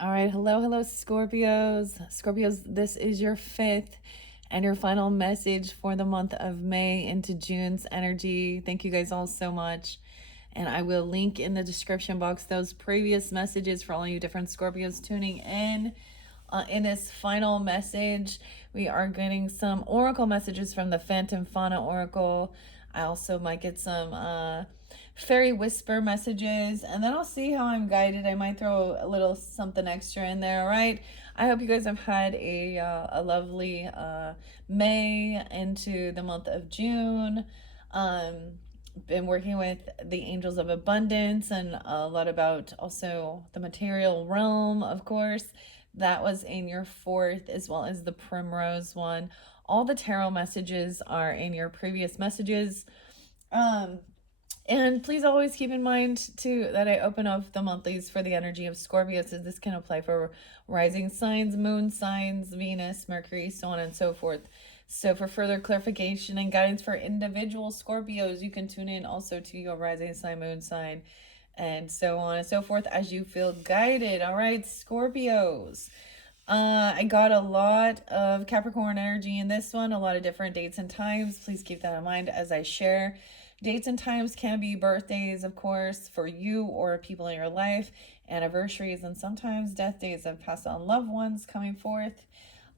All right, hello, Scorpios. Scorpios, this is your fifth and your final message for the month of May into June's energy. Thank you guys all so much. And I will link in the description box those previous messages for all you different Scorpios tuning in. In this final message, we are getting some oracle messages from the Phantom Fauna Oracle. I also might get some fairy whisper messages, and then I'll see how I'm guided. I might throw a little something extra in there. All right. I hope you guys have had a lovely May into the month of June. Been working with the angels of abundance and a lot about also the material realm, of course. That was in your fourth, as well as the primrose one. All the tarot messages are in your previous messages. Um, and please always keep in mind too that I open up the monthlies for the energy of Scorpio, so this can apply for rising signs, moon signs, Venus, Mercury, so on and so forth. So for further clarification and guidance for individual Scorpios, you can tune in also to your rising sign, moon sign, and so on and so forth as you feel guided. All right, Scorpios. I got a lot of Capricorn energy in this one, a lot of different dates and times. Please keep that in mind as I share. Dates and times can be birthdays, of course, for you or people in your life, anniversaries, and sometimes death days of passed on loved ones coming forth.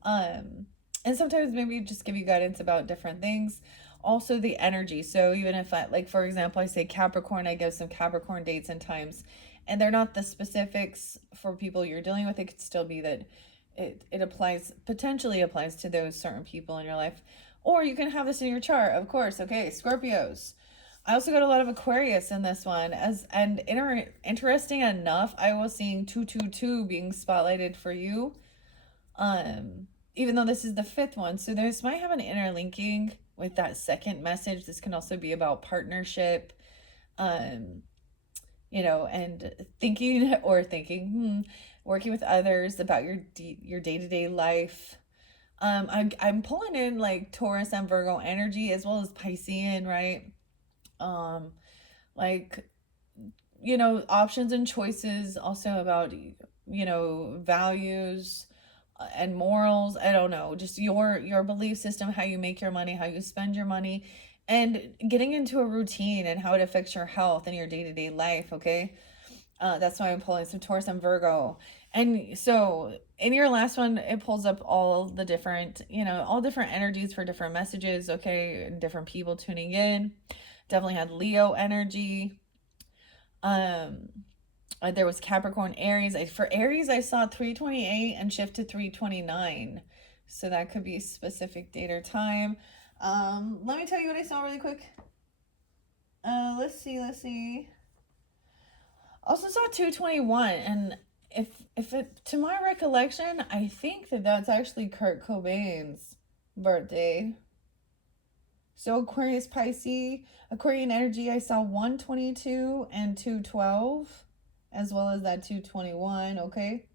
And sometimes maybe just give you guidance about different things. Also, the energy. So, even if I, like, for example, I say Capricorn, I give some Capricorn dates and times, and they're not the specifics for people you're dealing with. It could still be that it applies, potentially applies to those certain people in your life. Or you can have this in your chart, of course. Okay, Scorpios. I also got a lot of Aquarius in this one, interesting enough, I was seeing 222 being spotlighted for you. Even though this is the fifth one, so this might have an interlinking with that second message. This can also be about partnership, um, and thinking, working with others about your day to day life. I'm pulling in like Taurus and Virgo energy as well as Piscean, right? Um, like options and choices, also about values and morals. I don't know, just your belief system, how you make your money, how you spend your money, and getting into a routine and how it affects your health and your day-to-day life. Okay, that's why I'm pulling some Taurus and Virgo. And so in your last one, it pulls up all the different, all different energies for different messages. Okay, and different people tuning in. Definitely had Leo energy. um there was Capricorn, Aries. For Aries, I saw 328 and shift to 329. So that could be a specific date or time. Let me tell you what I saw really quick. Let's see. Also saw 221, and if it, to my recollection, I think that that's actually Kurt Cobain's birthday. So Aquarius, Pisces, Aquarian energy, I saw 122 and 212, as well as that 221, okay?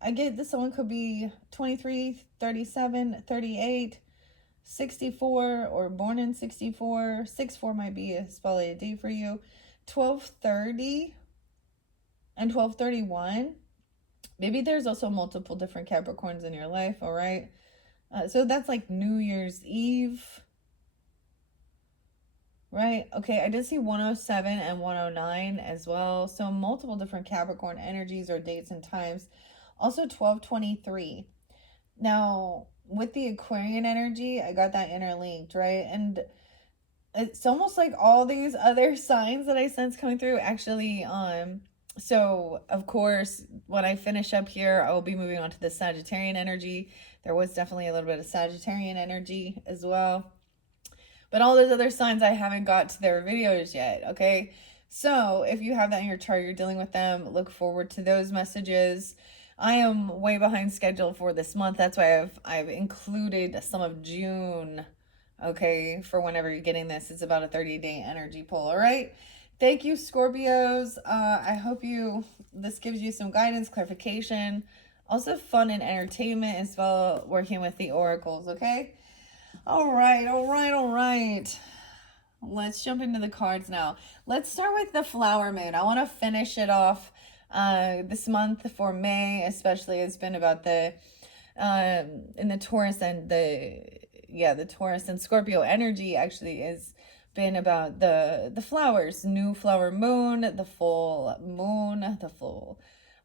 I get this one could be 23, 37, 38, 64, or born in 64. 64 might be a spotlighted date for you. 1230 and 1231. Maybe there's also multiple different Capricorns in your life, all right? So that's like New Year's Eve, right? Okay, I did see 107 and 109 as well. So multiple different Capricorn energies or dates and times. Also 1223. Now, with the Aquarian energy, I got that interlinked, right? And it's almost like all these other signs that I sense coming through actually so of course when I finish up here, I will be moving on to the Sagittarian energy. There was definitely a little bit of Sagittarian energy as well. But all those other signs, I haven't got to their videos yet, okay? So if you have that in your chart, you're dealing with them, look forward to those messages. I am way behind schedule for this month. That's why I've included some of June, okay, for whenever you're getting this. It's about a 30-day energy pull, all right? Thank you, Scorpios. I hope this gives you some guidance, clarification, also fun and entertainment as well, working with the oracles, okay? All right. Let's jump into the cards now. Let's start with the flower moon. I want to finish it off This month for May, especially, has been about the in the Taurus and the Taurus and Scorpio energy actually has been about the flowers, new flower moon, the full moon, the full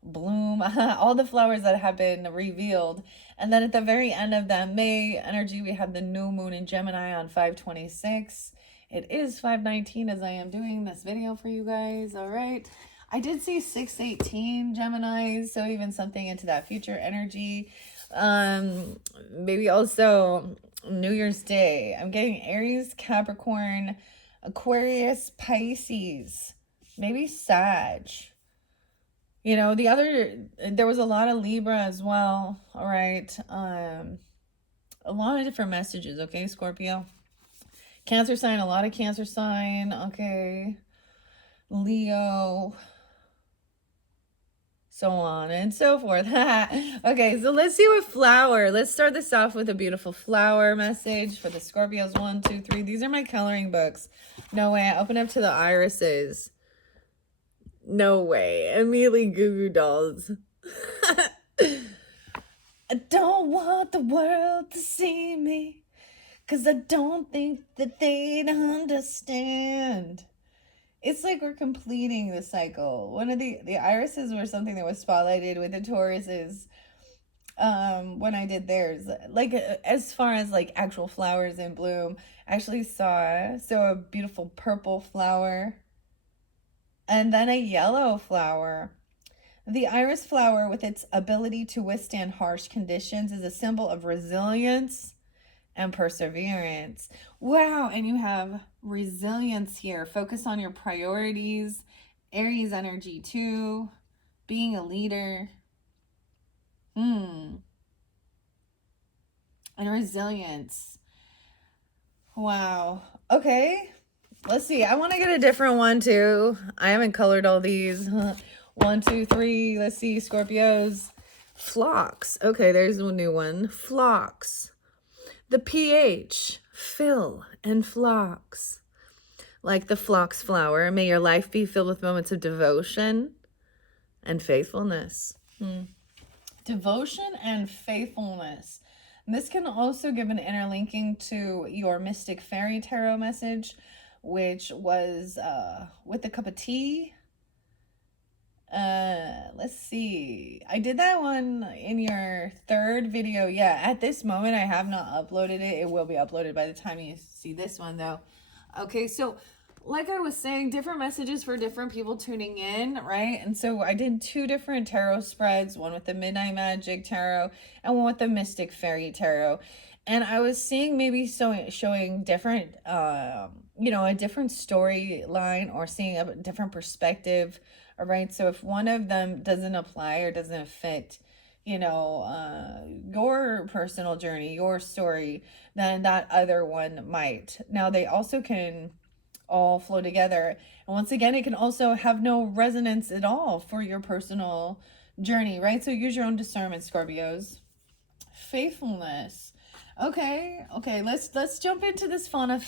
bloom, all the flowers that have been revealed. And then at the very end of that May energy, we have the new moon in Gemini on 5/26. It is 5/19 as I am doing this video for you guys. All right. I did see 6/18 Geminis, so even something into that future energy. Maybe also New Year's Day. I'm getting Aries, Capricorn, Aquarius, Pisces, maybe Sag. You know, there was a lot of Libra as well. All right. A lot of different messages. Okay, Scorpio. Cancer sign, a lot of Cancer sign. Okay. Leo. So on and so forth. Okay, so let's see what flower. Let's start this off with a beautiful flower message for the Scorpios. 1, 2, 3. These are my coloring books. No way. I open up to the irises. No way. Immediately Goo Goo Dolls. I don't want the world to see me, 'cause I don't think that they'd understand. It's like we're completing the cycle. One of the irises were something that was spotlighted with the Tauruses when I did theirs. Like as far as like actual flowers in bloom, I actually saw a beautiful purple flower and then a yellow flower. The iris flower, with its ability to withstand harsh conditions, is a symbol of resilience and perseverance. Wow, and you have resilience here. Focus on your priorities. Aries energy too. Being a leader. And resilience. Wow. Okay. Let's see. I want to get a different one too. I haven't colored all these. 1, 2, 3. Let's see. Scorpios. Phlox. Okay, there's a new one. Phlox. The pH, fill and phlox. Like the phlox flower, may your life be filled with moments of devotion and faithfulness. Devotion and faithfulness. And this can also give an interlinking to your Mystic Fairy Tarot message, which was with the cup of tea. Let's see. I did that one in your third video. Yeah, at this moment I have not uploaded it. It will be uploaded by the time you see this one though. Okay, so like I was saying, different messages for different people tuning in, right? And so I did 2 different tarot spreads, one with the Midnight Magic Tarot and one with the Mystic Fairy Tarot. And I was seeing maybe showing different, you know, a different storyline or seeing a different perspective. All right. So if one of them doesn't apply or doesn't fit, you know, your personal journey, your story, then that other one might. Now they also can all flow together. And once again, it can also have no resonance at all for your personal journey, right? So use your own discernment, Scorpios. Faithfulness. Okay, let's jump into this fauna.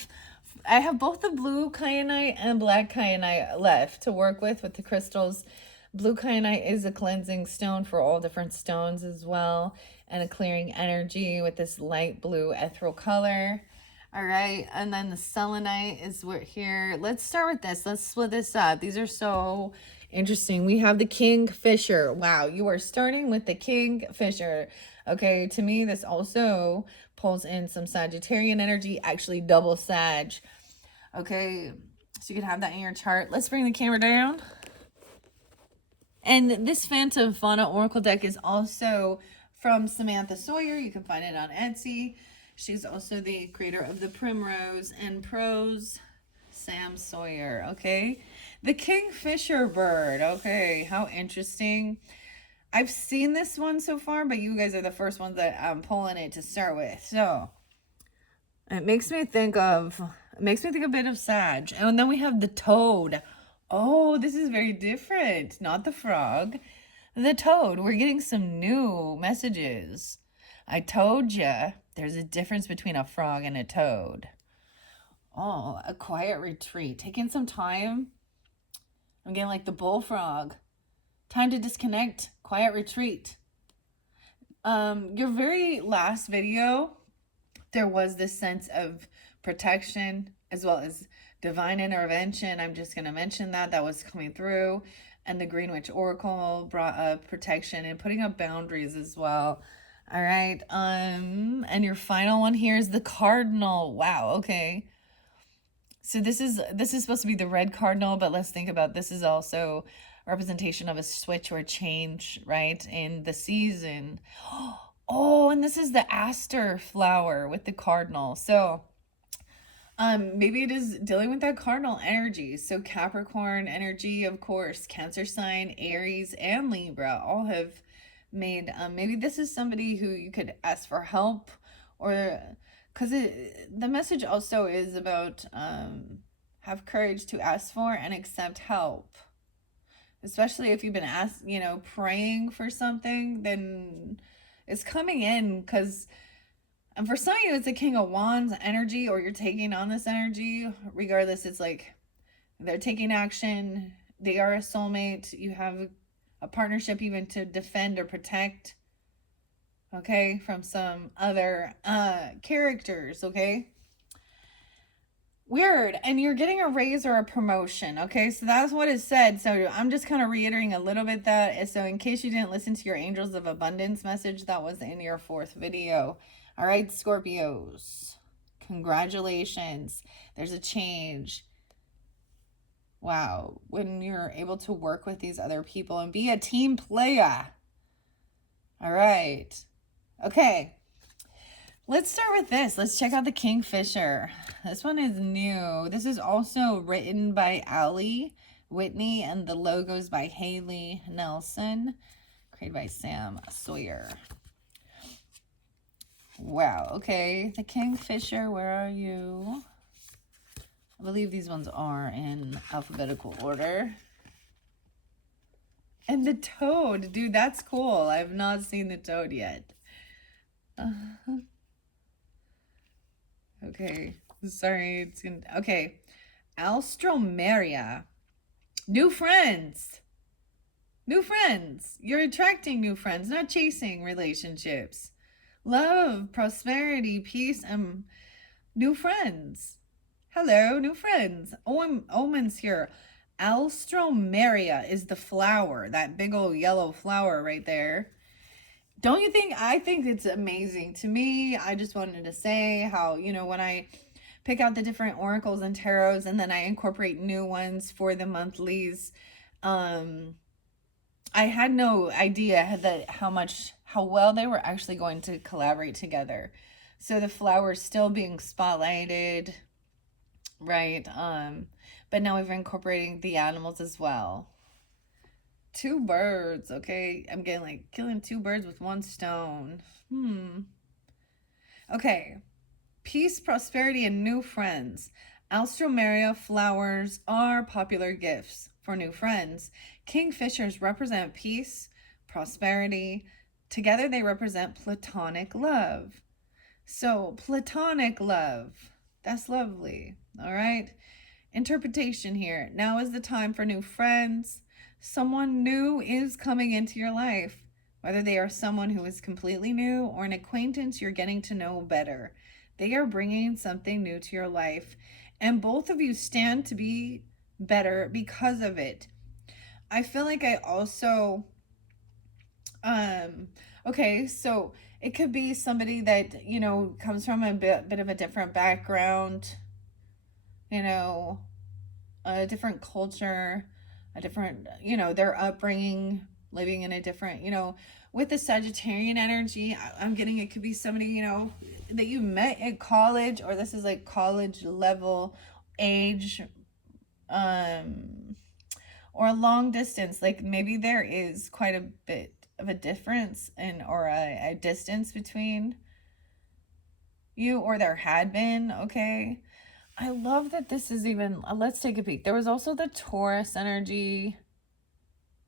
I have both the blue kyanite and black kyanite left to work with the crystals. Blue kyanite is a cleansing stone for all different stones as well, and a clearing energy with this light blue ethereal color. All right, and then the selenite is here. Let's start with this. Let's split this up. These are so interesting. We have the Kingfisher. Wow, you are starting with the Kingfisher. Okay, to me, this also pulls in some Sagittarian energy, actually double Sag. Okay, so you can have that in your chart. Let's bring the camera down. And this Phantom Fauna Oracle deck is also from Samantha Sawyer. You can find it on Etsy. She's also the creator of the Primrose and Prose, Sam Sawyer. Okay, the Kingfisher bird. Okay, how interesting. I've seen this one so far, but you guys are the first ones that I'm pulling it to start with. So it makes me think of a bit of Sag. And then we have the toad. Oh, this is very different. Not the frog. The toad. We're getting some new messages. I told ya there's a difference between a frog and a toad. Oh, a quiet retreat. Taking some time. I'm getting like the bullfrog. Time to disconnect, quiet retreat. Your very last video, there was this sense of protection as well as divine intervention. I'm just going to mention that was coming through. And the Green Witch Oracle brought up protection and putting up boundaries as well. All right. And your final one here is the Cardinal. Wow. Okay. So this is supposed to be the red cardinal, but let's think about this is also a representation of a switch or a change, right? In the season. Oh, and this is the aster flower with the cardinal. So maybe it is dealing with that cardinal energy. So Capricorn energy, of course, Cancer sign, Aries, and Libra all have made, maybe this is somebody who you could ask for help, or because the message also is about have courage to ask for and accept help. Especially if you've been praying for something, then it's coming in, because and for some of you, it's the King of Wands energy, or you're taking on this energy. Regardless, it's like they're taking action. They are a soulmate. You have a partnership even to defend or protect, okay, from some other characters, okay? Weird. And you're getting a raise or a promotion, okay? So that's what it said. So I'm just kind of reiterating a little bit that. So in case you didn't listen to your Angels of Abundance message, that was in your 4th video. All right, Scorpios, congratulations. There's a change. Wow, when you're able to work with these other people and be a team player. All right. Okay. Let's start with this. Let's check out the Kingfisher. This one is new. This is also written by Allie Whitney, and the logo's by Haley Nelson, created by Sam Sawyer. Wow, okay. The Kingfisher, where are you? I believe these ones are in alphabetical order. And the toad. Dude, that's cool. I've not seen the toad yet. Okay. Sorry. It's gonna... Okay. Alstroemeria. New friends. New friends. You're attracting new friends, not chasing relationships. Love, prosperity, peace, and new friends. Hello, new friends. Omens here. Alstroemeria is the flower, that big old yellow flower right there. Don't you think? I think it's amazing. To me, I just wanted to say how, when I pick out the different oracles and tarots and then I incorporate new ones for the monthlies, I had no idea that how well they were actually going to collaborate together. So the flowers still being spotlighted, right? But now we've incorporating the animals as well. 2 birds, okay? I'm getting like killing 2 birds with 1 stone. Okay. Peace, prosperity, and new friends. Alstroemeria flowers are popular gifts for new friends. Kingfishers represent peace, prosperity. Together they represent platonic love. So, platonic love. That's lovely. All right. Interpretation here. Now is the time for new friends. Someone new is coming into your life. Whether they are someone who is completely new or an acquaintance you're getting to know better, they are bringing something new to your life. And both of you stand to be better because of it. I feel like I also, okay, so it could be somebody that, comes from a bit of a different background, a different culture, a different, their upbringing, living in a different, with the Sagittarian energy, I'm getting it could be somebody, that you met at college, or this is like college level age, or a long distance. Like maybe there is quite a bit of a difference or a distance between you, or there had been, okay? I love that this is even, let's take a peek. There was also the Taurus energy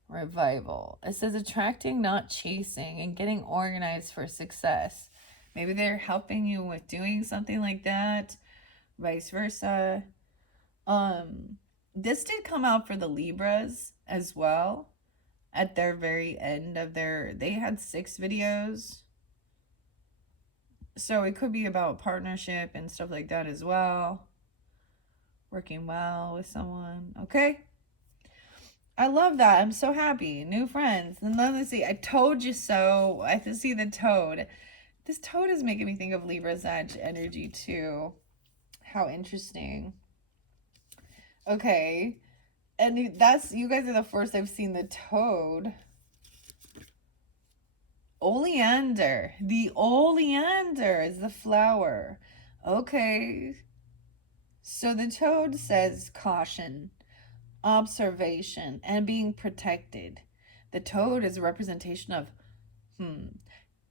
revival. It says attracting, not chasing, and getting organized for success. Maybe they're helping you with doing something like that, vice versa. This did come out for the Libras as well. at their very end of they had 6 videos. So it could be about partnership and stuff like that as well. Working well with someone. Okay. I love that. I'm so happy. New friends. And then let's see. I told you so. I can see the toad. This toad is making me think of Libra's edge energy too. How interesting. Okay. And that's, you guys are the first I've seen the toad. Oleander. The oleander is the flower. Okay. So the toad says caution, observation, and being protected. The toad is a representation of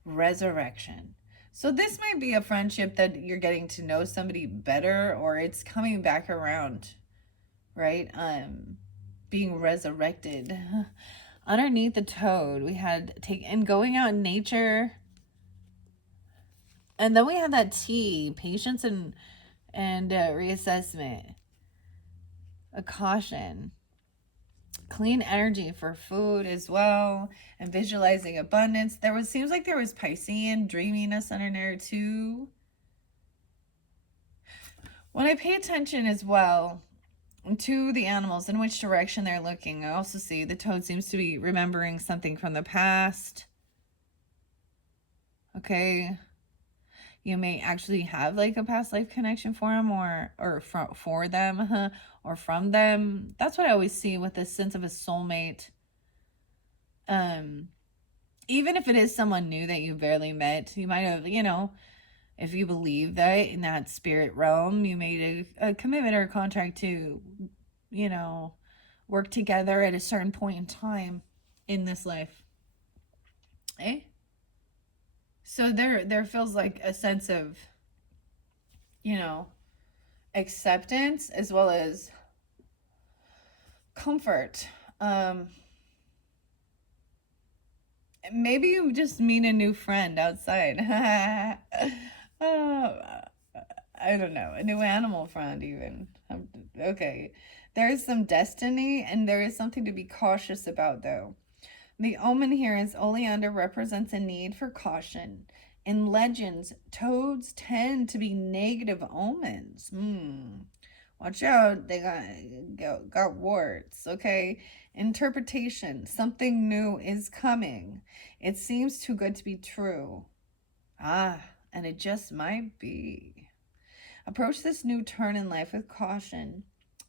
resurrection. So this might be a friendship that you're getting to know somebody better, or it's coming back around, right? Being resurrected. Underneath the toad, we had going out in nature. And then we had that T, patience and reassessment. A caution. Clean energy for food as well, and visualizing abundance. Seems like there was Piscean dreaminess under there too. When I pay attention as well to the animals, in which direction they're looking, I also see the toad seems to be remembering something from the past. Okay. You may actually have like a past life connection for them, or for them, or from them. That's what I always see with this sense of a soulmate. Even if it is someone new that you barely met, you might have, if you believe that in that spirit realm, you made a commitment or a contract to, work together at a certain point in time in this life. Eh? So there feels like a sense of, acceptance as well as comfort. Maybe you just meet a new friend outside. I don't know, a new animal friend even. Okay. There is some destiny, and there is something to be cautious about, though. The omen here is oleander represents a need for caution. In legends, toads tend to be negative omens. Watch out, they got warts, okay? Interpretation, something new is coming. It seems too good to be true. And it just might be. Approach this new turn in life with caution.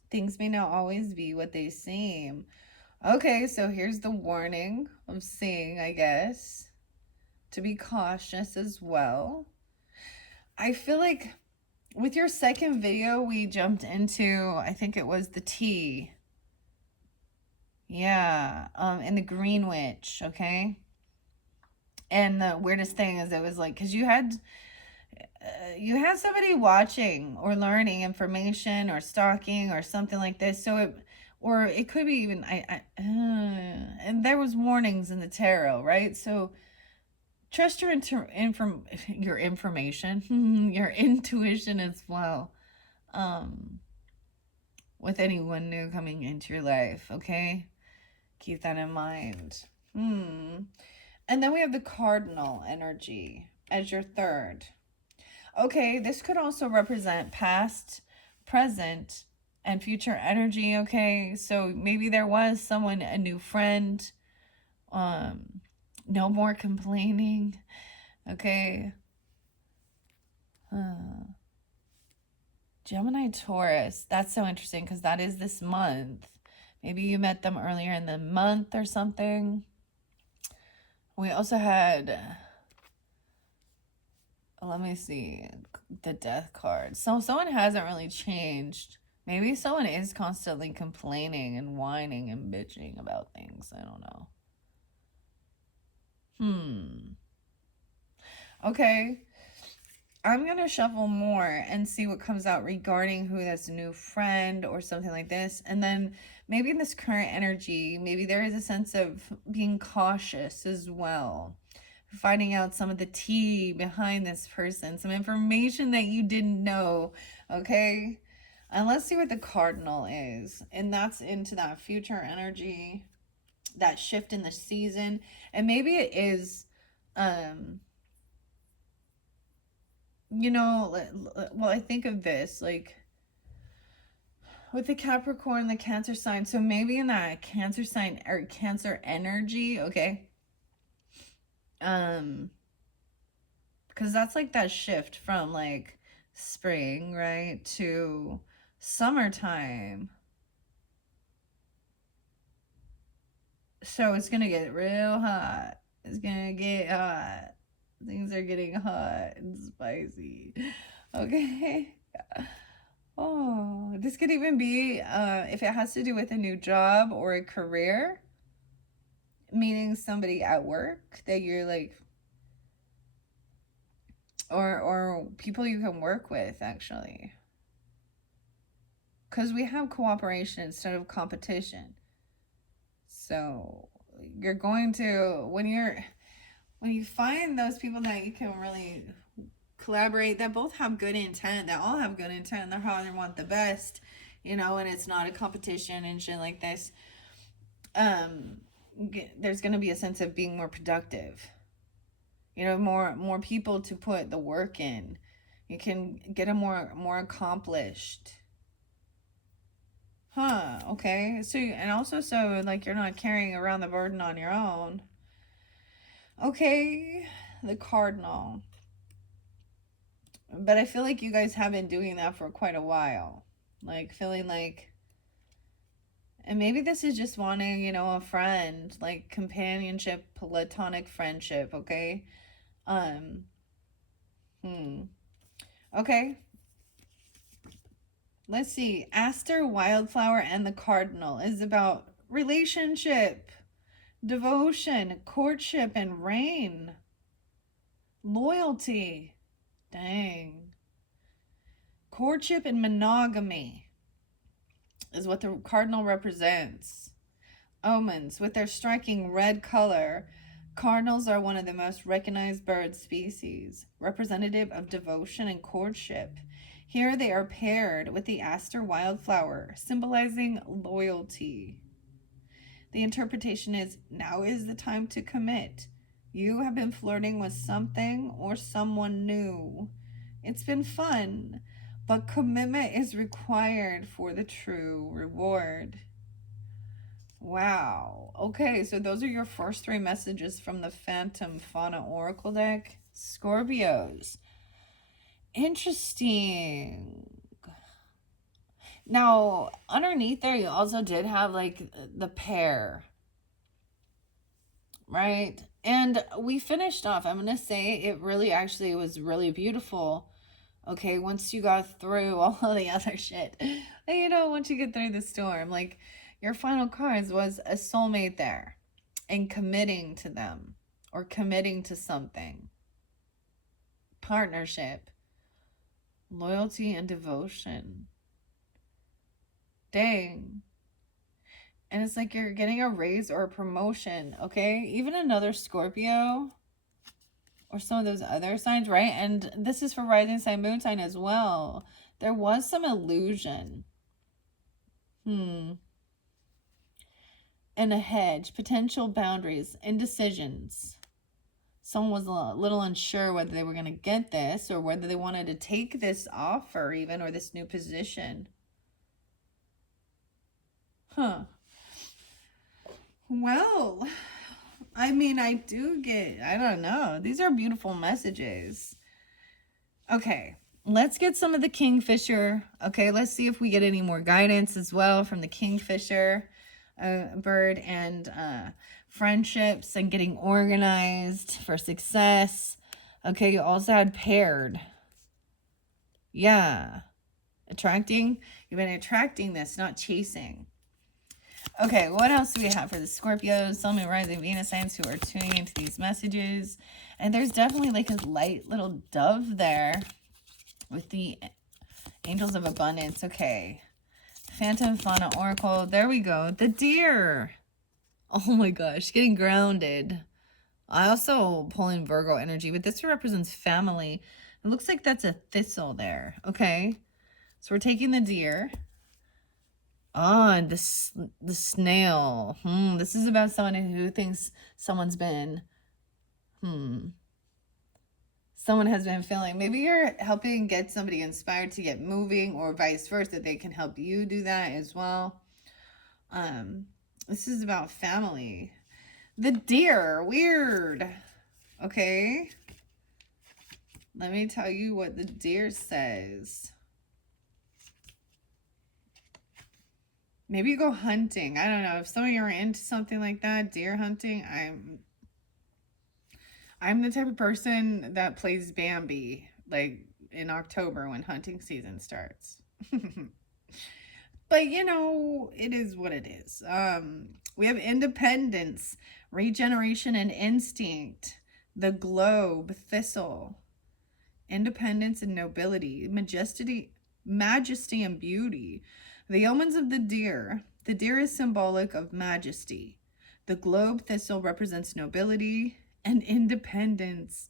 Things may not always be what they seem. Okay, so here's the warning of seeing, I guess. To be cautious as well. I feel like with your second video, we jumped into, I think it was the T. Yeah, and the Green Witch, okay? And the weirdest thing is it was like, because you had somebody watching or learning information or stalking or something like this. So it could be even, and there was warnings in the tarot, right? So trust your information, your intuition as well, with anyone new coming into your life, okay? Keep that in mind. And then we have the cardinal energy as your third. Okay, this could also represent past, present, and future energy, okay? So maybe there was someone, a new friend, no more complaining, okay? Gemini, Taurus, that's so interesting because that is this month. Maybe you met them earlier in the month or something. We also had, let me see, the death card. So someone hasn't really changed. Maybe someone is constantly complaining and whining and bitching about things. I don't know. Okay. I'm going to shuffle more and see what comes out regarding who that's a new friend or something like this. And then maybe in this current energy, maybe there is a sense of being cautious as well. Finding out some of the tea behind this person, some information that you didn't know, okay? And let's see what the cardinal is. And that's into that future energy. that shift in the season. And maybe it is, you know, well, I think of this like with the Capricorn, the Cancer sign. So maybe in that Cancer sign or Cancer energy, okay? Because that's like that shift from like spring, right, to summertime. So it's gonna get real hot. It's gonna get hot. Things are getting hot and spicy. Okay. Oh, this could even be if it has to do with a new job or a career, meaning somebody at work that you're like, or people you can work with actually. Because we have cooperation instead of competition. So you're going to when you find those people that you can really collaborate, that both have good intent, that all have good intent, they're how they want the best, you know, and it's not a competition and shit like this. There's going to be a sense of being more productive, you know, more people to put the work in. You can get a more accomplished. Huh, okay. So, and also, so like you're not carrying around the burden on your own. Okay, the cardinal. But I feel like you guys have been doing that for quite a while. Like, feeling like, and maybe this is just wanting, you know, a friend, like companionship, platonic friendship, okay? Um, Okay. Let's see. Aster, Wildflower, and the Cardinal is about relationship, devotion, courtship, and rain. Loyalty. Dang. Courtship and monogamy is what the cardinal represents. Omens, with their striking red color, cardinals are one of the most recognized bird species, representative of devotion and courtship. Here they are paired with the aster wildflower, symbolizing loyalty. The interpretation is, now is the time to commit. You have been flirting with something or someone new. It's been fun, but commitment is required for the true reward. Wow. Okay, so those are your first three messages from the Phantom Fauna Oracle deck. Scorpios. Interesting. Now, underneath there, you also did have like the pair, right? And we finished off, I'm going to say it really actually was really beautiful. Okay, once you got through all of the other shit, you know, once you get through the storm, like your final cards was a soulmate there and committing to them or committing to something. Partnership, loyalty, and devotion. Dang. And it's like you're getting a raise or a promotion, okay? Even another Scorpio or some of those other signs, right? And this is for rising sign, moon sign as well. There was some illusion. And a hedge, potential boundaries, indecisions. Someone was a little unsure whether they were going to get this or whether they wanted to take this offer even, or this new position. Well, I mean, I don't know. These are beautiful messages. Okay, let's get some of the Kingfisher. Okay, let's see if we get any more guidance as well from the Kingfisher bird, and friendships and getting organized for success. Okay, you also had paired. Yeah. Attracting. You've been attracting this, not chasing. Okay, what else do we have for the Scorpios, Sun, Moon, Rising, Venus signs who are tuning into these messages? And there's definitely like a light little dove there with the Angels of Abundance. Okay. Phantom Fauna Oracle. There we go. The deer. Oh my gosh, getting grounded. I also pull in Virgo energy, but this represents family. It looks like that's a thistle there. Okay. So we're taking the deer. Ah, the snail. This is about someone who thinks someone has been feeling. Maybe you're helping get somebody inspired to get moving, or vice versa. They can help you do that as well. This is about family. The deer, weird. Okay. Let me tell you what the deer says. Maybe you go hunting. I don't know. If some of you are into something like that, deer hunting, I'm the type of person that plays Bambi like in October when hunting season starts. But you know, it is what it is. We have independence, regeneration, and instinct. The globe, thistle, independence and nobility, majesty and beauty. The omens of the deer. The deer is symbolic of majesty. The globe thistle represents nobility and independence.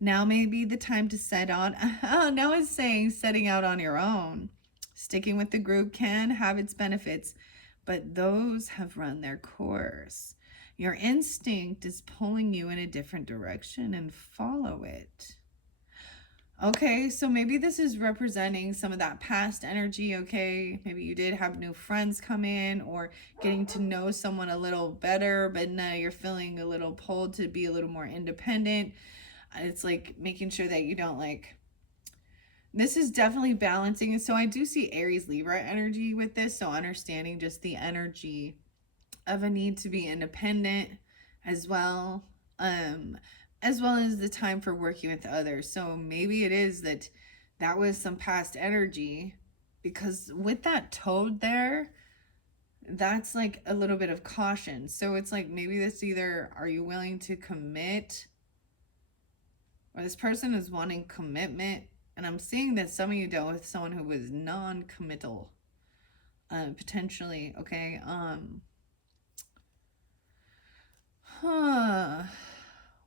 Now may be the time to set out. Now it's saying setting out on your own. Sticking with the group can have its benefits, but those have run their course. Your instinct is pulling you in a different direction, and follow it. Okay, so maybe this is representing some of that past energy, okay? Maybe you did have new friends come in, or getting to know someone a little better, but now you're feeling a little pulled to be a little more independent. It's like making sure that you don't this is definitely balancing. So I do see Aries Libra energy with this. So understanding just the energy of a need to be independent as well. As well as the time for working with others. So maybe it is that was some past energy, because with that toad there, that's like a little bit of caution. So it's like maybe this either, are you willing to commit, or this person is wanting commitment. And I'm seeing that some of you dealt with someone who was non-committal, potentially. Okay.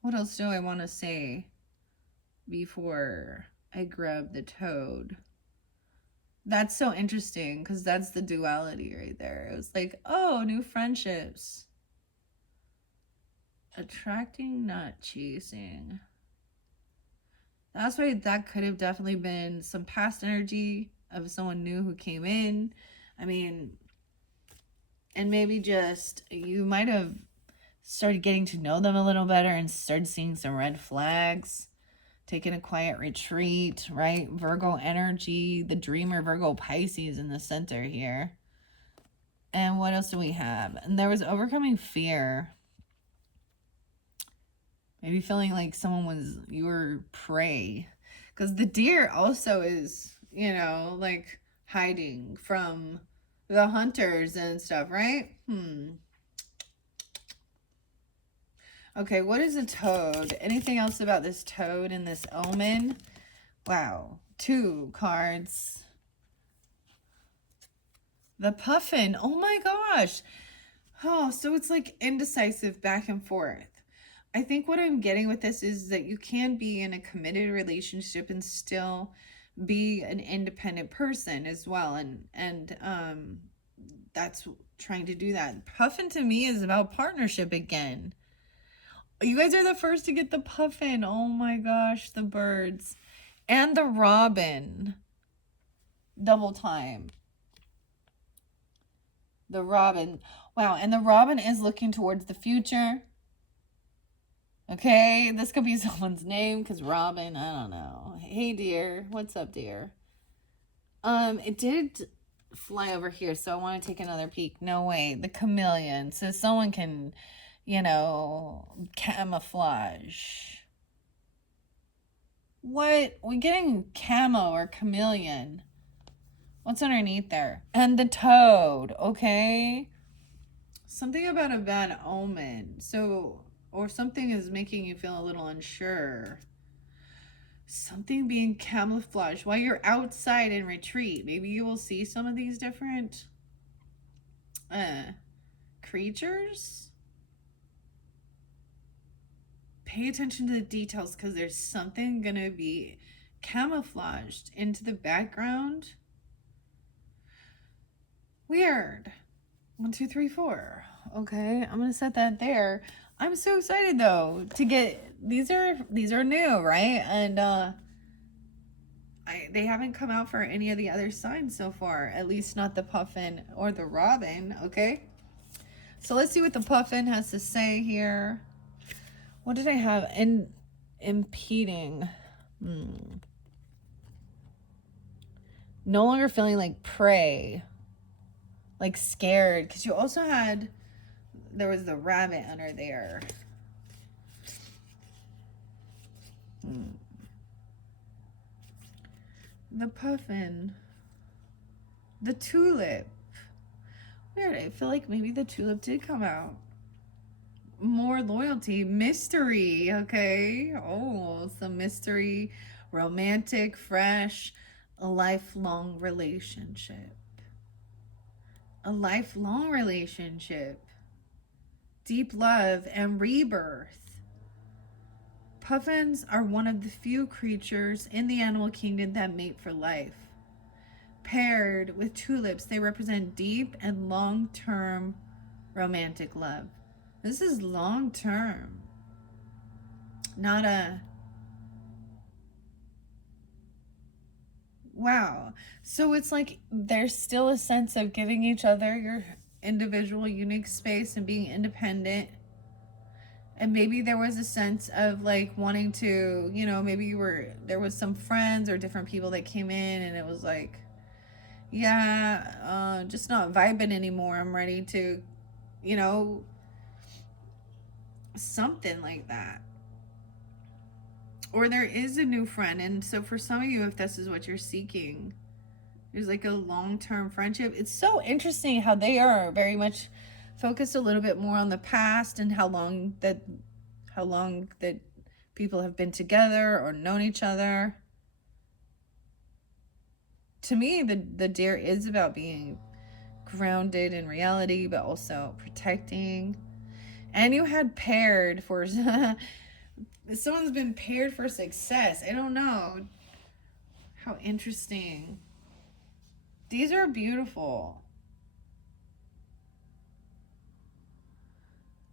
What else do I want to say before I grab the toad? That's so interesting, because that's the duality right there. It was like, oh, new friendships. Attracting, not chasing. That's why that could have definitely been some past energy of someone new who came in. I mean, and maybe just you might have started getting to know them a little better and started seeing some red flags. Taking a quiet retreat, right? Virgo energy, the dreamer Virgo Pisces in the center here. And what else do we have? And there was overcoming fear. Maybe feeling like you were prey. Because the deer also is, like hiding from the hunters and stuff, right? Okay, what is a toad? Anything else about this toad and this omen? Wow, 2 cards. The puffin. Oh my gosh. Oh, so it's like indecisive back and forth. I think what I'm getting with this is that you can be in a committed relationship and still be an independent person as well. And that's trying to do that. Puffin to me is about partnership again. You guys are the first to get the puffin. Oh my gosh, the birds. And the robin. Double time. The robin. Wow, and the robin is looking towards the future. Okay, this could be someone's name, because Robin, I don't know. Hey, dear. What's up, dear? It did fly over here, so I want to take another peek. No way. The chameleon. So someone can, camouflage. What? We're getting camo or chameleon. What's underneath there? And the toad, okay? Something about a bad omen. So, or something is making you feel a little unsure. Something being camouflaged while you're outside in retreat. Maybe you will see some of these different creatures. Pay attention to the details, because there's something gonna be camouflaged into the background. Weird. 1, 2, 3, 4. Okay, I'm gonna set that there. I'm so excited though to get these are new, right? And they haven't come out for any of the other signs so far, at least not the puffin or the robin. Okay, so let's see what the puffin has to say here. What did I have in impeding? No longer feeling like prey, like scared, because you also had, there was the rabbit under there. The puffin, the tulip. Weird, I feel like maybe the tulip did come out. More loyalty, mystery, okay? Oh, some mystery, romantic, fresh, a lifelong relationship. A lifelong relationship. Deep love and rebirth. Puffins are one of the few creatures in the animal kingdom that mate for life. Paired with tulips, they represent deep and long-term romantic love. This is long-term, not a... Wow. So it's like there's still a sense of giving each other your individual, unique space and being independent. And maybe there was a sense of like wanting to, maybe there was some friends or different people that came in and it was like, yeah, just not vibing anymore. I'm ready to, you know, something like that. Or there is a new friend. And so for some of you, if this is what you're seeking, there's like a long-term friendship. It's so interesting how they are very much focused a little bit more on the past and how long that people have been together or known each other. To me, the deer is about being grounded in reality, but also protecting. And you had paired for someone's been paired for success. I don't know. How interesting. These are beautiful.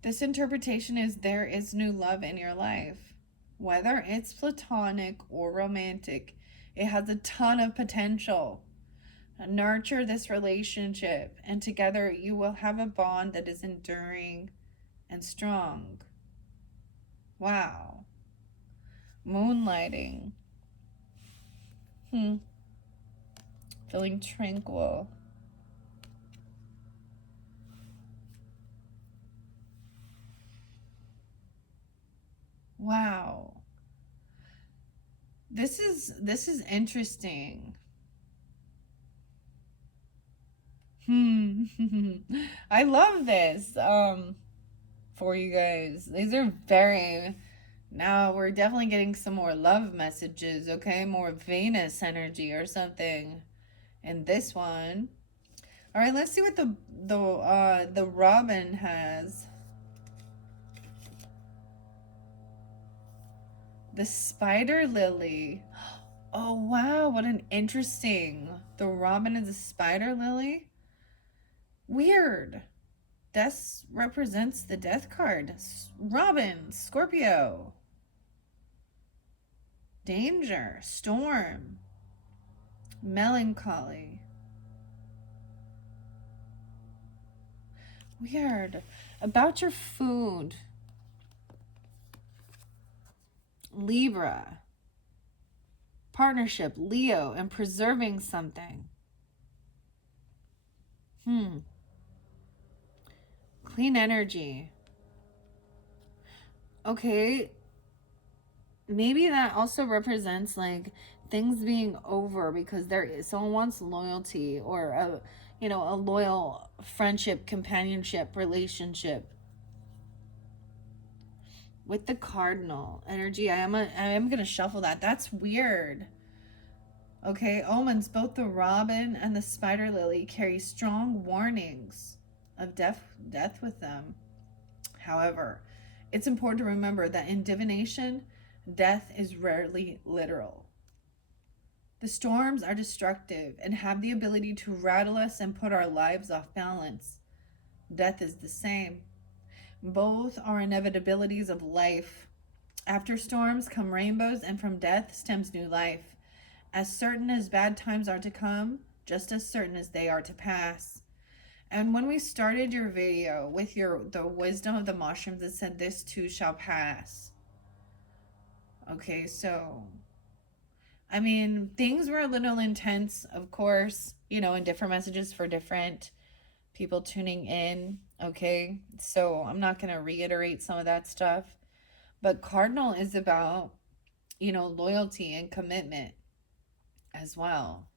This interpretation is there is new love in your life. Whether it's platonic or romantic, it has a ton of potential. Nurture this relationship, and together you will have a bond that is enduring and strong. Wow. Moonlighting. Feeling tranquil. Wow. This is interesting. I love this for you guys. These are very... Now we're definitely getting some more love messages, okay? More Venus energy or something in this one. All right, let's see what the robin has. The spider lily. Oh wow, what an interesting. The robin is a spider lily. Weird. Death represents the death card. Robin, Scorpio. Danger, storm, melancholy. Weird. About your food. Libra. Partnership, Leo, and preserving something. Clean energy. Okay. Maybe that also represents like things being over because someone wants loyalty or a loyal friendship, companionship, relationship. With the cardinal energy, I am gonna shuffle that. That's weird. Okay, omens, both the robin and the spider lily carry strong warnings of death with them. However, it's important to remember that in divination, death is rarely literal. The storms are destructive and have the ability to rattle us and put our lives off balance. Death is the same. Both are inevitabilities of life. After storms come rainbows, and from death stems new life. As certain as bad times are to come, just as certain as they are to pass. And when we started your video with the wisdom of the mushrooms, it said this too shall pass. Okay, so I mean, things were a little intense, of course, in different messages for different people tuning in. Okay, so I'm not going to reiterate some of that stuff. But Cardinal is about, loyalty and commitment as well.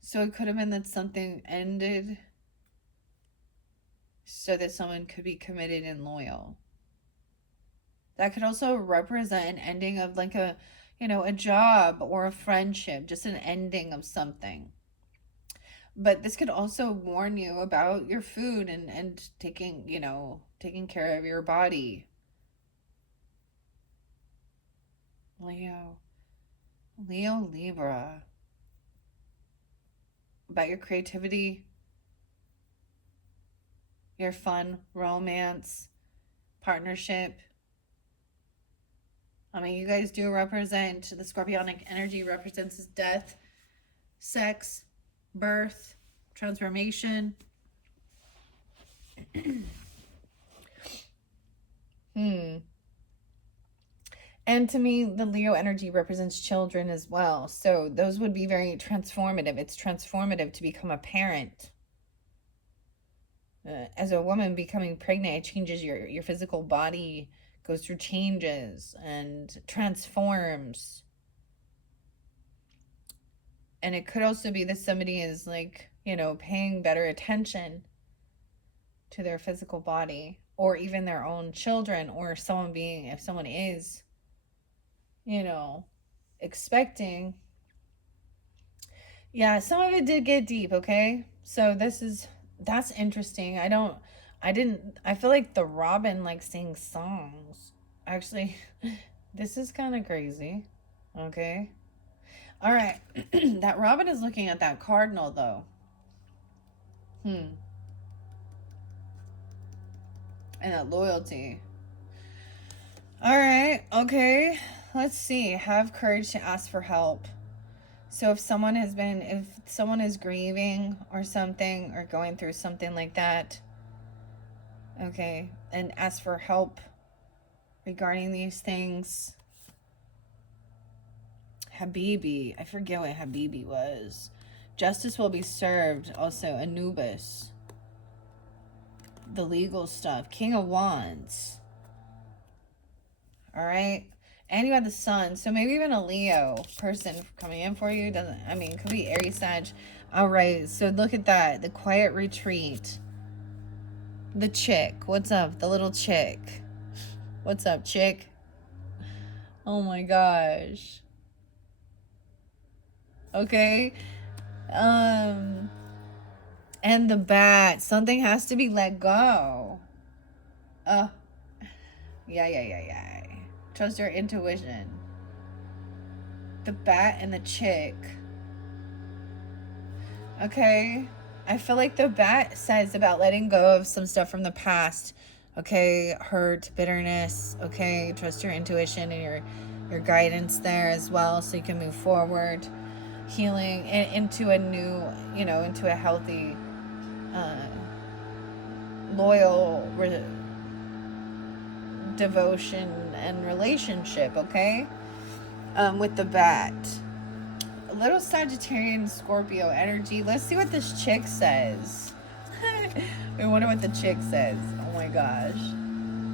So it could have been that something ended so that someone could be committed and loyal. That could also represent an ending of like a job or a friendship, just an ending of something. But this could also warn you about your food and taking care of your body. Leo, Libra. About your creativity, your fun, romance, partnership. I mean, you guys do represent, the Scorpionic energy represents death, sex, birth, transformation. And to me, the Leo energy represents children as well. So those would be very transformative. It's transformative to become a parent. As a woman, becoming pregnant, it changes your physical body, goes through changes and transforms. And it could also be that somebody is like, paying better attention to their physical body, or even their own children, or if someone is, expecting. Yeah, some of it did get deep, okay? So that's interesting. I feel like the Robin likes sing songs. Actually, this is kind of crazy. Okay. All right. That Robin is looking at that cardinal though. And that loyalty. All right. Okay. Let's see. Have courage to ask for help. So if someone is grieving or something, or going through something like that, okay, and ask for help regarding these things. Habibi, I forget what Habibi was. Justice will be served. Also, Anubis. The legal stuff. King of Wands. All right. And you have the sun. So maybe even a Leo person coming in for you. Could be Aries, Sag. All right. So look at that. The quiet retreat. The chick. What's up? The little chick. What's up, chick? Oh my gosh. Okay. And the bat. Something has to be let go. Yeah. Trust your intuition. The bat and the chick. Okay. I feel like the bat says about letting go of some stuff from the past. Okay. Hurt, bitterness. Okay. Trust your intuition and your guidance there as well, so you can move forward. Healing into a new, into a healthy, loyal devotion and relationship, okay? With the bat. A little Sagittarian Scorpio energy. Let's see what this chick says. I wonder what the chick says. Oh my gosh.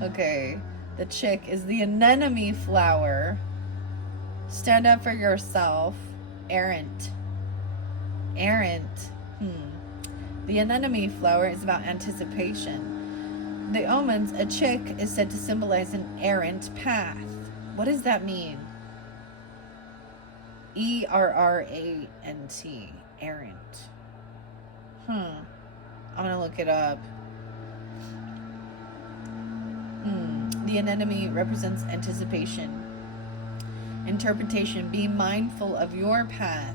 Okay. The chick is the anemone flower. Stand up for yourself. Errant. The anemone flower is about anticipation. The omens, a chick, is said to symbolize an errant path. What does that mean? ERRANT. Errant. I'm gonna look it up. The anemone represents anticipation. interpretation. Be mindful of your path.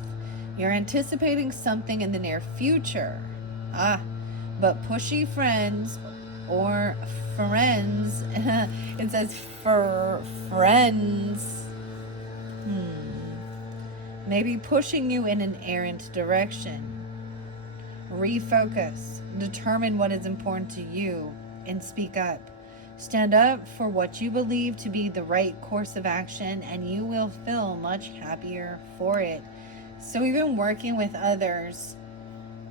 You're anticipating something in the near future. But pushy friends or friends, it says for friends, maybe pushing you in an errant direction. Refocus. Determine what is important to you and speak up. Stand up for what you believe to be the right course of action, and you will feel much happier for it. So even working with others,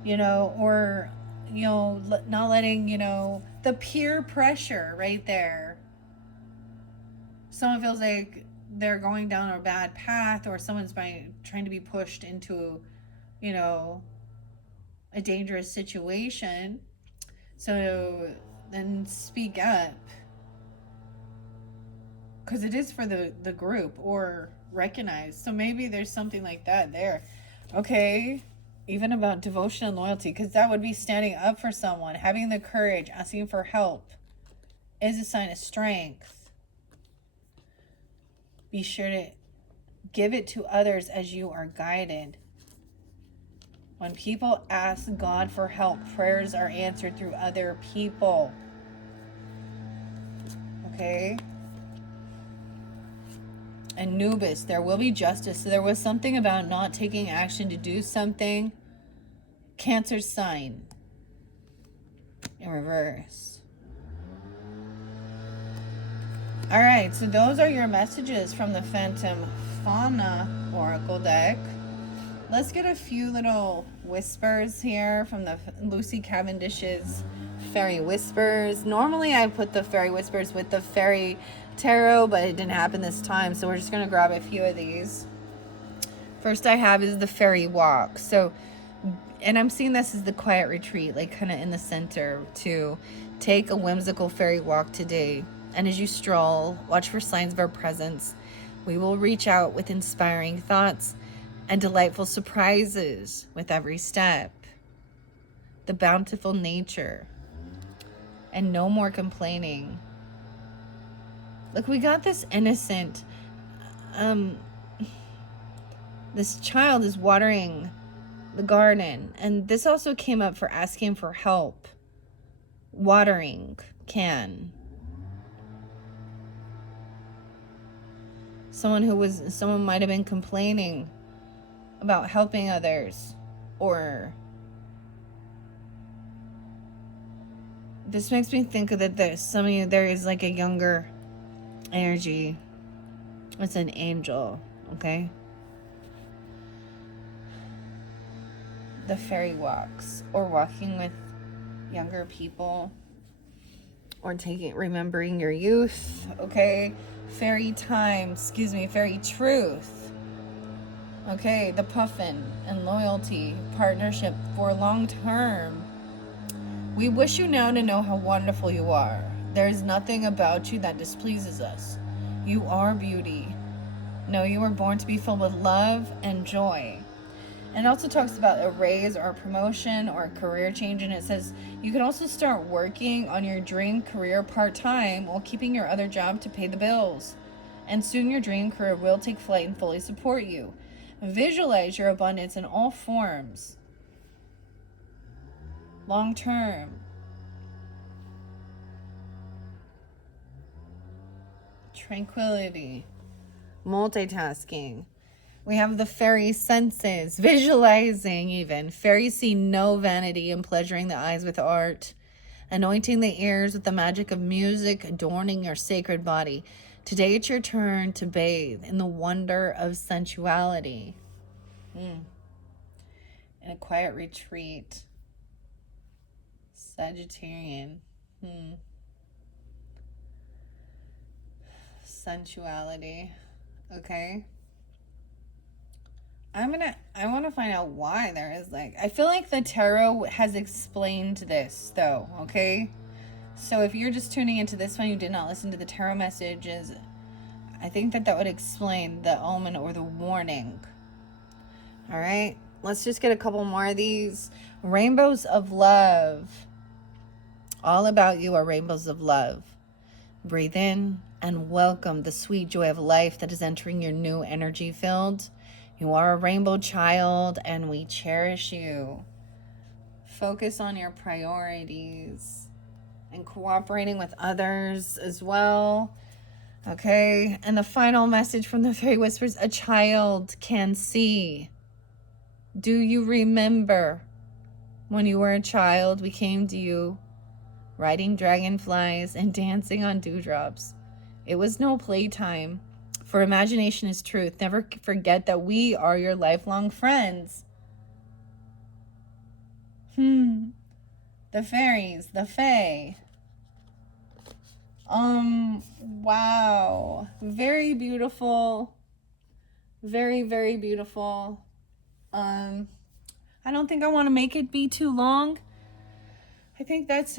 or, not letting, the peer pressure right there. Someone feels like they're going down a bad path, or someone's trying to be pushed into, a dangerous situation. So then speak up, because it is for the group, or recognize. So maybe there's something like that there. Okay, even about devotion and loyalty, because that would be standing up for someone, having the courage, asking for help is a sign of strength. Be sure to give it to others as you are guided. When people ask God for help, prayers are answered through other people. Okay? Anubis, there will be justice. So there was something about not taking action to do something. Cancer sign in reverse. All right, so those are your messages from the Phantom Fauna Oracle deck. Let's get a few little whispers here from the Lucy Cavendish's Fairy Whispers. Normally I put the Fairy Whispers with the Fairy Tarot, but it didn't happen this time, so we're just going to grab a few of these. First I have is the Fairy Walk. So, and I'm seeing this as the quiet retreat, like kind of in the center, to take a whimsical fairy walk today. And as you stroll, watch for signs of our presence. We will reach out with inspiring thoughts and delightful surprises with every step. The bountiful nature. And no more complaining. Look, we got this innocent, this child is watering the garden. And this also came up for asking for help. Watering can. Someone might have been complaining about helping others, or this makes me think of that there is like a younger energy. It's an angel, okay? The fairy walks, or walking with younger people, or remembering your youth, okay? Fairy time, fairy truth. Okay, the puffin and loyalty, partnership for long term. We wish you now to know how wonderful you are. There is nothing about you that displeases us. You are beauty. No, you were born to be filled with love and joy. And it also talks about a raise or a promotion or a career change. And it says you can also start working on your dream career part-time while keeping your other job to pay the bills. And soon your dream career will take flight and fully support you. Visualize your abundance in all forms. Long term. Tranquility. Multitasking. We have the fairy senses. Visualizing even. Fairies see no vanity in pleasuring the eyes with art. Anointing the ears with the magic of music, adorning your sacred body. Today it's your turn to bathe in the wonder of sensuality. In a quiet retreat. Sagittarian. Sensuality. Okay. I want to find out why there is I feel like the tarot has explained this though, okay? So if you're just tuning into this one, you did not listen to the tarot messages, I think that would explain the omen or the warning. All right, let's just get a couple more of these. Rainbows of love. All about you are rainbows of love. Breathe in and welcome the sweet joy of life that is entering your new energy field. You are a rainbow child and we cherish you. Focus on your priorities and cooperating with others as well. Okay, and the final message from the Fairy Whispers: a child can see. Do you remember when you were a child, we came to you riding dragonflies and dancing on dewdrops? It was no playtime, for imagination is truth. Never forget that we are your lifelong friends. The fairies, the fae. Wow. Very beautiful. Very, very beautiful. I don't think I want to make it be too long. I think that's,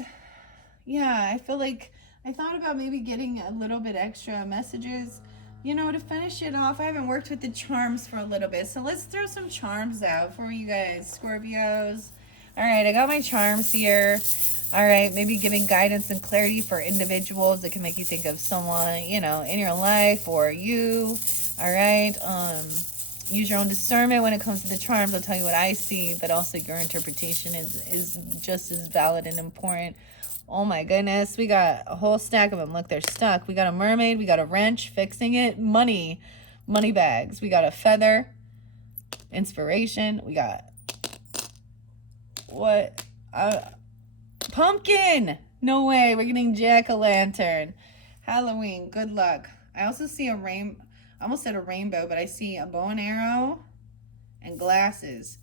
yeah, I feel like I thought about maybe getting a little bit extra messages, you know, to finish it off. I haven't worked with the charms for a little bit, so let's throw some charms out for you guys, Scorpios. All right, I got my charms here. All right, maybe giving guidance and clarity for individuals that can make you think of someone, you know, in your life or you. All right, use your own discernment when it comes to the charms. I'll tell you what I see, but also your interpretation is just as valid and important. Oh my goodness, we got a whole stack of them. Look, they're stuck. We got a mermaid, we got a wrench, fixing it, money bags. We got a feather, inspiration. We got what? Pumpkin. No way. We're getting jack-o'-lantern. Halloween. Good luck. I also see I almost said a rainbow, but I see a bow and arrow and glasses.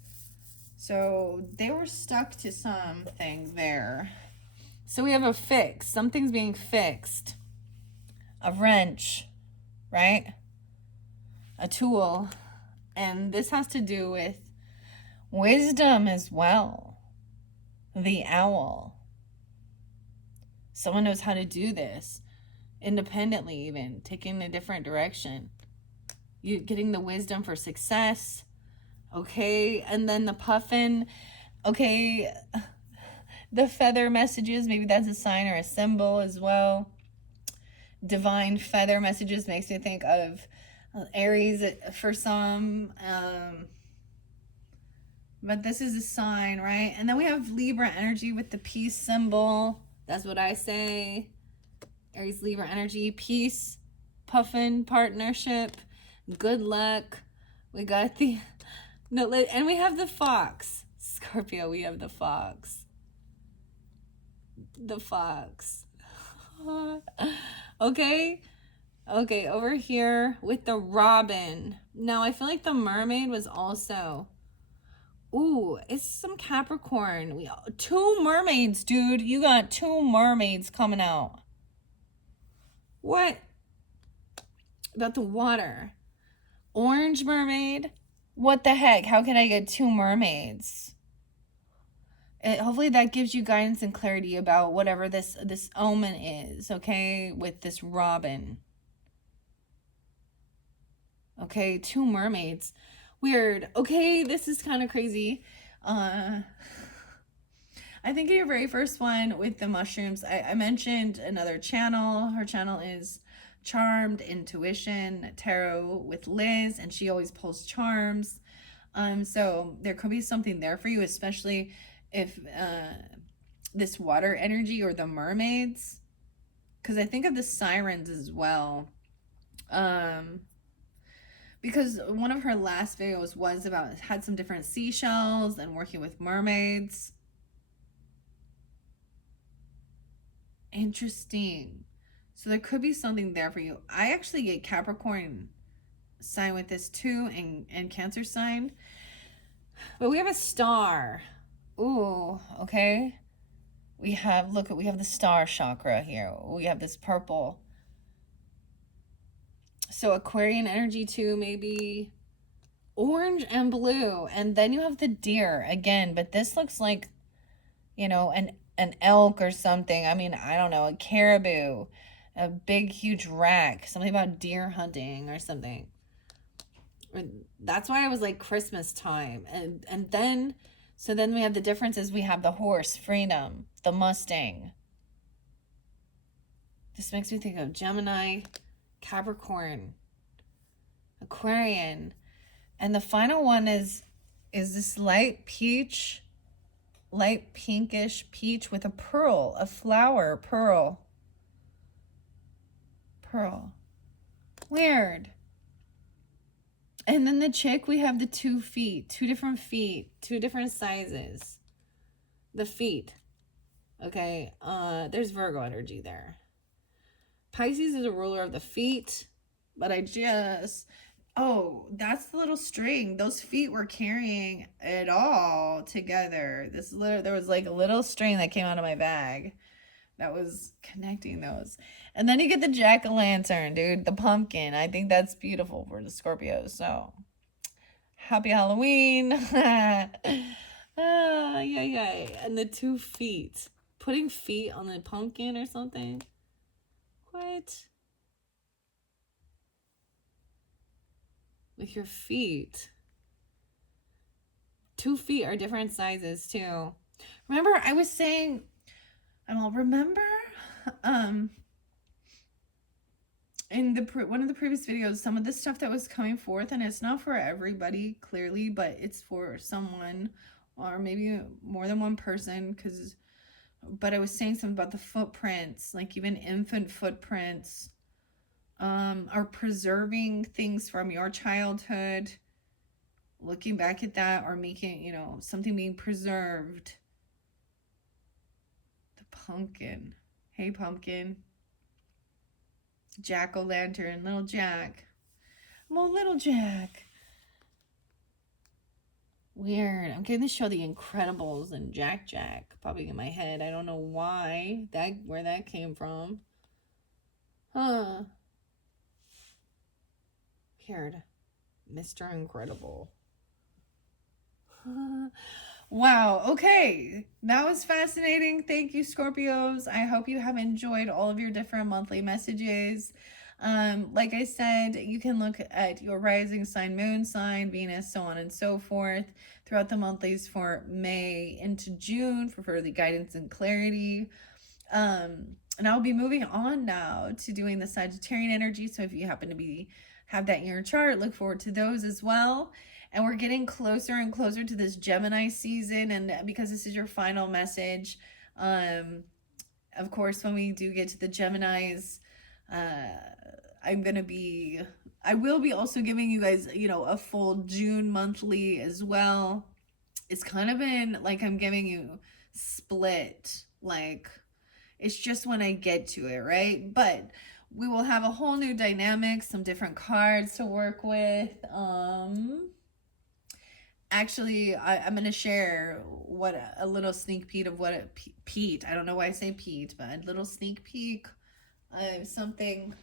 So they were stuck to something there. So we have a fix. Something's being fixed. A wrench, right? A tool. And this has to do with wisdom as well. The owl. Someone knows how to do this independently, even taking a different direction. You getting the wisdom for success. Okay, and then the puffin. Okay, the feather messages, maybe that's a sign or a symbol as well. Divine feather messages makes me think of Aries for some. But this is a sign, right? And then we have Libra energy with the peace symbol. That's what I say. Aries, Libra energy, peace, puffin, partnership, good luck. We got the, no, and we have the fox. Scorpio, we have the fox. The fox. Okay. Okay, over here with the robin. Now, I feel like the mermaid was also... Ooh, it's some Capricorn. Two mermaids, dude. You got two mermaids coming out. What? About the water. Orange mermaid? What the heck? How can I get two mermaids? Hopefully that gives you guidance and clarity about whatever this omen is, okay? With this robin. Okay, two mermaids. Weird. Okay, this is kind of crazy. I think in your very first one with the mushrooms, I mentioned another channel. Her channel is Charmed Intuition Tarot with Liz, and she always posts charms. So there could be something there for you, especially if this water energy or the mermaids, because I think of the sirens as well. Because one of her last videos was about, had some different seashells and working with mermaids. Interesting. So there could be something there for you. I actually get Capricorn sign with this too, and Cancer sign. But we have a star. Ooh, okay. We have, look, we have the star chakra here. We have this purple. So Aquarian energy too, maybe. Orange and blue. And then you have the deer again. But this looks like, you know, an elk or something. I mean, I don't know, a caribou. A big, huge rack. Something about deer hunting or something. That's why I was like Christmas time. And then, so then we have the differences. We have the horse, freedom, the Mustang. This makes me think of Gemini, Capricorn, Aquarian. And the final one is this light peach, light pinkish peach with a pearl, a flower pearl. Pearl. Weird. And then the chick, we have the 2 feet, 2 different feet, 2 different sizes. The feet. Okay, there's Virgo energy there. Pisces is a ruler of the feet, but oh, that's the little string. Those feet were carrying it all together. There was like a little string that came out of my bag that was connecting those. And then you get the jack-o'-lantern, dude, the pumpkin. I think that's beautiful for the Scorpios. So, happy Halloween. Yeah. And the 2 feet. Putting feet on the pumpkin or something. What? With your feet. 2 feet are different sizes too. Remember, I was saying, in one of the previous videos, some of the stuff that was coming forth, and it's not for everybody clearly, but it's for someone or maybe more than one person, but I was saying something about the footprints, like even infant footprints, are preserving things from your childhood, looking back at that, or making, something being preserved. The pumpkin. Hey, pumpkin. Jack-o'-lantern, little Jack. Well, little Jack. Weird. I'm getting to show The Incredibles and Jack popping in my head. I don't know why, where that came from. Huh. Weird. Mr. Incredible. Wow. Okay. That was fascinating. Thank you, Scorpios. I hope you have enjoyed all of your different monthly messages. Like I said, you can look at your rising sign, moon sign, Venus, so on and so forth throughout the monthlies for May into June for further guidance and clarity. And I'll be moving on now to doing the Sagittarian energy. So if you happen to have that in your chart, look forward to those as well. And we're getting closer and closer to this Gemini season. And because this is your final message, of course, when we do get to the Geminis, I will be also giving you guys, a full June monthly as well. It's kind of been like I'm giving you split, like it's just when I get to it, right? But we will have a whole new dynamic, some different cards to work with. Actually, I'm going to share a little sneak peek of Pete. I don't know why I say Pete, but a little sneak peek of something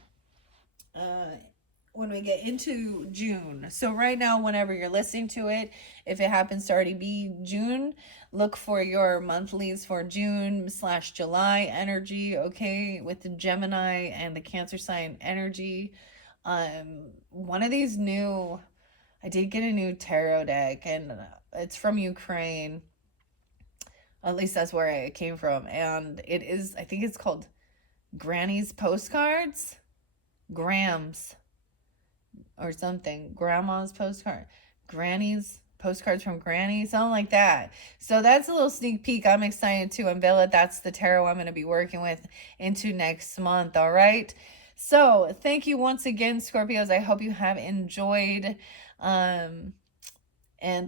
when we get into June. So right now, whenever you're listening to it, if it happens to already be June, look for your monthlies for June/July energy, okay, with the Gemini and the Cancer sign energy. One of these I did get a new tarot deck, and it's from Ukraine. At least that's where it came from. And I think it's called Granny's Postcards. Grams or something. Grandma's postcard. Granny's postcards from Granny. Something like that. So that's a little sneak peek. I'm excited to unveil it. That's the tarot I'm going to be working with into next month. All right. So thank you once again, Scorpios. I hope you have enjoyed and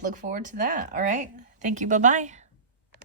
look forward to that. All right. Thank you. Bye-bye.